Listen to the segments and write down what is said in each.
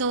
2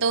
2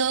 2